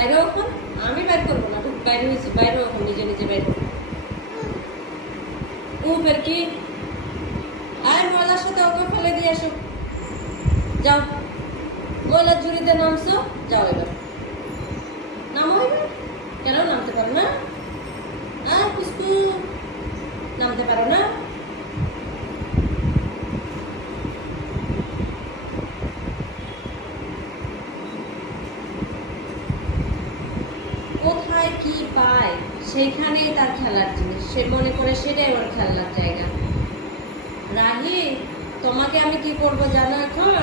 বাইরে এখন আমি বাইর করবো না, বাইরে হয়েছি, বাইরে এখন নিজে নিজে বাইর করবো। ফের কি আর ময়লার সাথে ওকে ফেলে দিয়ে আসো, যাও। ময়লার ঝুড়িতে নামছো, যাও এবার নামো। এবার কেন নামতে পারো না? পুষ্পু নামতে পারো না? কোথায় কি পায় সেখানেই তার খেলার জিনিস, সে মনে করে সেটাই ওর খেলার জায়গা। রাহি, তোমাকে আমি কি করব জানো? এখন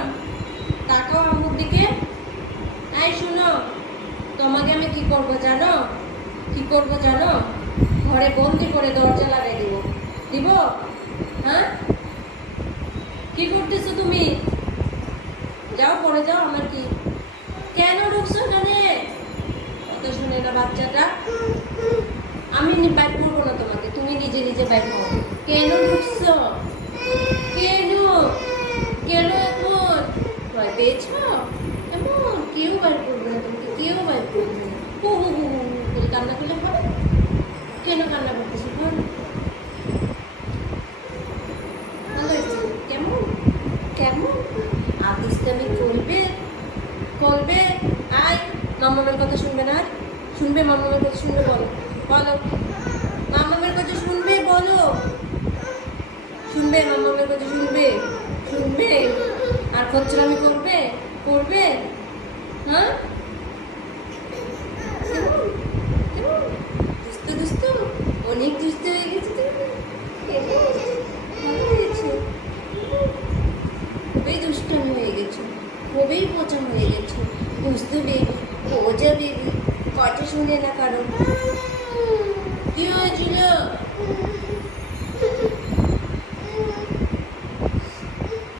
তাকাও আম্মুর দিকে। এই শোনো, তোমাকে আমি কি করব জানো? কি করব জানো? ঘরে বন্দি করে দরজা লাগাই দিব। দিব? হ্যাঁ, কি করতেছো তুমি? যাও, পড়ে যাও। আমার কি? কেন ঢুকছো এখানে? কথা শুনে না বাচ্চাটা। আমি বাইক করবো না তোমাকে, তুমি নিজে নিজে বাইক করো। কেন ঢুকছো? কেন? কেন এখন ভয় পেয়েছ? এমন কেউ বাইর করবে না তোমাকে, কেউ বাইর করবে না। হু হু হু হু করে কান্না করলে হবে? কেন কান্না করতেছো? ভালো হয়েছে। কেমন কেমন আদিস্তামি করবে করবে? আয়, মামামের কথা শুনবে না? শুনবে? মামামের কথা শুনবে? বলো বলো, মামামের কথা শুনবে? বলো, শুনবে? মামামের কথা শুনবে? শুনবে? আর খচ্চরামি করবে? করবে? হ্যাঁ, দুষ্ট দুষ্ট, অনেক দুষ্ট হয়ে গেছে তুমি। ভালো হয়েছে, খুবই দুষ্টামি হয়ে গেছো, খুবই বোঝা হয়ে গেছো। দুষ্ট বেবি, বোঝা বেবি, কথা শুনে না কারণ। কি হয়েছিল?